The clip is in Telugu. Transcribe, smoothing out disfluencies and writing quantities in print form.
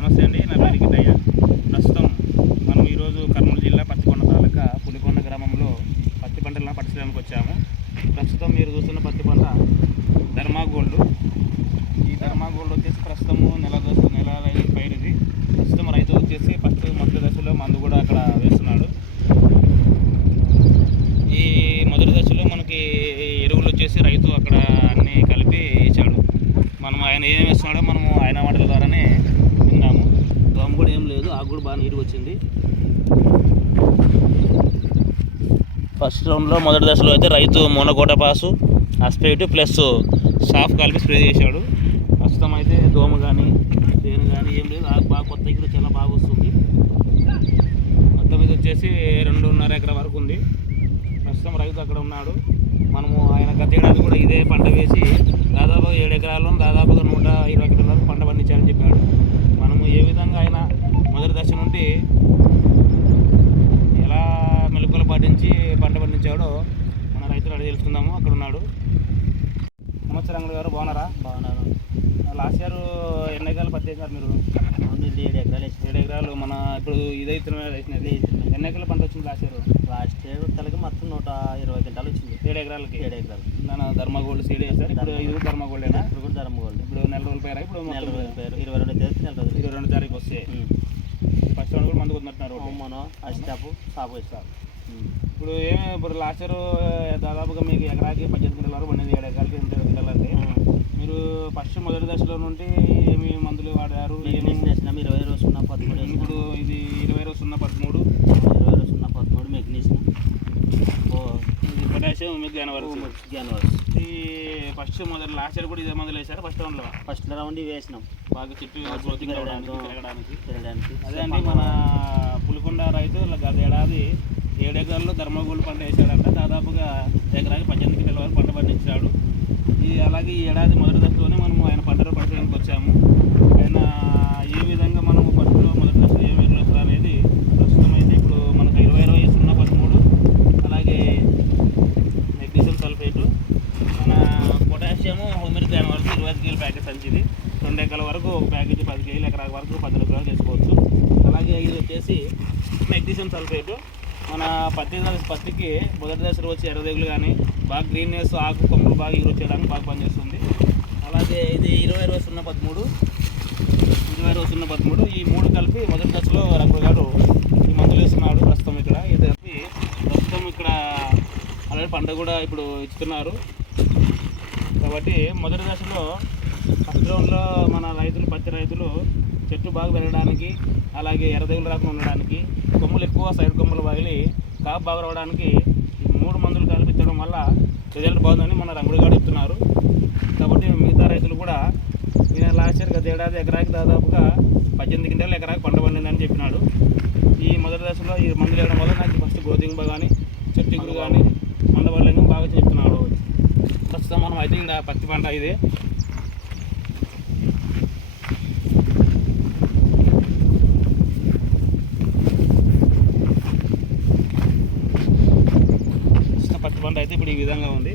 నమస్తే అండి, నా పేరు గిట్టయ్య. ప్రస్తుతం మనం ఈరోజు కర్నూలు జిల్లా పత్తికొండ తాలూకా పులికొండ గ్రామంలో పత్తి పంటలను పట్టించడానికి వచ్చాము. ప్రస్తుతం మీరు చూస్తున్న పత్తి పంట ధర్మా గోల్డ్. ఈ ధర్మా గోల్డ్ వచ్చేసి ప్రస్తుతము నెల పైరు. ఇది ప్రస్తుతం రైతు వచ్చేసి ఫస్ట్ మొదటి దశలో మందు కూడా అక్కడ వేస్తున్నాడు. ఈ మొదటి దశలో మనకి ఎరువులు వచ్చేసి రైతు అక్కడ అన్నీ కలిపి ఇచ్చాడు. మనం ఆయన ఏం వేస్తున్నాడో మనము ఆయన మాటల ద్వారానే విన్నాము. దోమ కూడా ఏం లేదు, ఆకు కూడా బాగా నీరు వచ్చింది. ఫస్ట్ రౌండ్లో మొదటి దశలో అయితే రైతు మోనోకోట పాసు, అస్పేట్ ప్లస్ సాఫ్ కలిపి స్ప్రే చేశాడు. ప్రస్తుతం అయితే దోమ కానీ తేనె కానీ ఏం లేదు, ఆకు బాగా కొత్త కూడా చాలా బాగా వస్తుంది. మొత్తం ఇది వచ్చేసి 2.5 ఎకరా వరకు ఉంది. ప్రస్తుతం రైతు అక్కడ ఉన్నాడు. మనము ఆయన గత ఏడాది కూడా ఇదే పంట వేసి దాదాపుగా 7 ఎకరాల్లో దాదాపుగా 120 ఎకరాల వరకు పంట పండించారని చెప్పాడు. మనము ఏ విధంగా ఆయన మొదటి దశ నుండి ఎలా మెలకువలు పాటించి పంట పండించాడో మన రైతులు అడిగి తెలుసుకుందాము. అక్కడ ఉన్నాడు. నమస్తే రంగుడు గారు, బాగున్నారా? బాగున్నారు. లాస్ట్ ఇయర్ ఎన్ని ఎకరాలు పత్తి వేసినారు మీరు? 7 ఎకరాలు. 7 ఎకరాలు. మన ఇప్పుడు ఇదే వేసినది. ఎన్ని ఎకరాల పంట వచ్చింది లాస్ట్ ఇయర్? లాస్ట్ ఇయర్ తలకి మొత్తం 120 క్వింటాలు వచ్చింది. 7 ఎకరాలకి. 7 ఎకరాలు. మన ధర్మా గోల్డ్ సీడ్ వేస్తారు. ఇప్పుడు ఇది కూడా ధర్మా గోల్డేనా? ఇప్పుడు కూడా ధర్మ గోల్డ్. ఇప్పుడు నెల రోజుల పైన ఇప్పుడు నెల రోజుల పేరు 22 తేదీ నెల రోజులు 22 తారీఖు వస్తే ఫస్ట్ రౌండ్ కూడా మందు కొట్టినట్టున్నారు. మనం అస్టాపు సాపు ఇస్తాం. ఇప్పుడు ఇప్పుడు లాస్ట్ ఇయర్ దాదాపుగా మీకు ఎకరాకి 18 క్వింటాల వరకు పండింది. 7 ఎకరాలకి 8 క్వింటాలు అంటే మీరు ఫస్ట్ మొదటి దశలో నుండి ఏమి మందులు వాడారు? మెగ్నీషియం 20 రోజు 013. ఇప్పుడు ఇది 20 రోజు 013. 20 రోజు 013 మెగ్నీషియం. ఇది పొటాషియం జ్ఞానవరం. ఈ ఫస్ట్ మొదటి లాస్ట్ ఇయర్ కూడా ఇదే మందులు వేసారు ఫస్ట్ రౌండ్లో. ఫస్ట్ రౌండ్ వేసినాం బాగా చెట్టు పెరగడానికి. అదే అదే అండి, మన పులికొండ రైతు గత ఏడాది 7 ఎకరాల్లో ధర్మా గోల్డ్ పంట వేసాడంట. దాదాపుగా ఎకరాకి 18 క్వింటాల వరకు పంట పండించాడు. అలాగే ఈ ఏడాది మొదటి దశలోనే మనము ఆయన పంటలో పట్టడానికి వచ్చాము. ఆయన ఏ విధంగా మనము పంటలో మొదటి దశలో ఏం ఎరువులు అనేది ప్రస్తుతం అయితే ఇప్పుడు మనకు 20-20-013, అలాగే మెగ్నీషియం సల్ఫేటు, మన పొటాషియము హోమిరిక్ దాని వరకు 25 కేజీల ప్యాకెట్ సంచిది. 2 ఎకరాల వరకు ఒక ప్యాకెట్ 10 కేజీలు, ఎకరా వరకు 15 ఎకరాలు చేసుకోవచ్చు. అలాగే ఇది వచ్చేసి మెగ్నీషియం సల్ఫేటు. మన పత్తికి మొదటి దశలో వచ్చే ఎర్రదెగులు కానీ బాగా గ్రీన్నెస్, ఆకు కొమ్మలు బాగా ఎగురొచ్చేయడానికి బాగా పనిచేస్తుంది. అలాగే ఇది 20-20-013, 20-20-013 ఈ 3 కలిపి మొదటి దశలో రంగుడు గారు ఈ మందులు వేస్తున్నాడు. ప్రస్తుతం ఇక్కడ ఇది కలిపి ప్రస్తుతం ఇక్కడ అలాగే పంట కూడా ఇప్పుడు ఇస్తున్నారు. కాబట్టి మొదటి దశలో ఫస్ట్ రౌండ్లో మన పత్తి రైతులు చెట్టు బాగా పెరగడానికి, అలాగే ఎర్రదెగులు రాకుండా ఉండడానికి, కొమ్మలు ఎక్కువ సైడ్ కొమ్మలు పగిలి కాపు బాగా రావడానికి 3 మందులు కలిపించడం వల్ల రిజల్ట్ బాగుందని మన రంగుడు గారు చెప్తున్నారు. కాబట్టి మిగతా రైతులు కూడా ఈయన లాస్ట్ ఇయర్ గత ఏడాది ఎకరాకి దాదాపుగా 18 క్వింటాలు ఎకరాకి పంట పండిందని చెప్పినాడు. ఈ మొదటి దశలో ఈ మందులు వేయడం వల్ల నాకు ఫస్ట్ గ్రోతింగ్ కానీ చెట్టు ఇగురు కానీ మండబల్యం బాగా చెప్తున్నాడు. ప్రస్తుతం మనం అయితే ఇక్కడ పత్తి పంట ఇదే. పత్తి పంట అయితే ఇప్పుడు ఈ విధంగా ఉంది.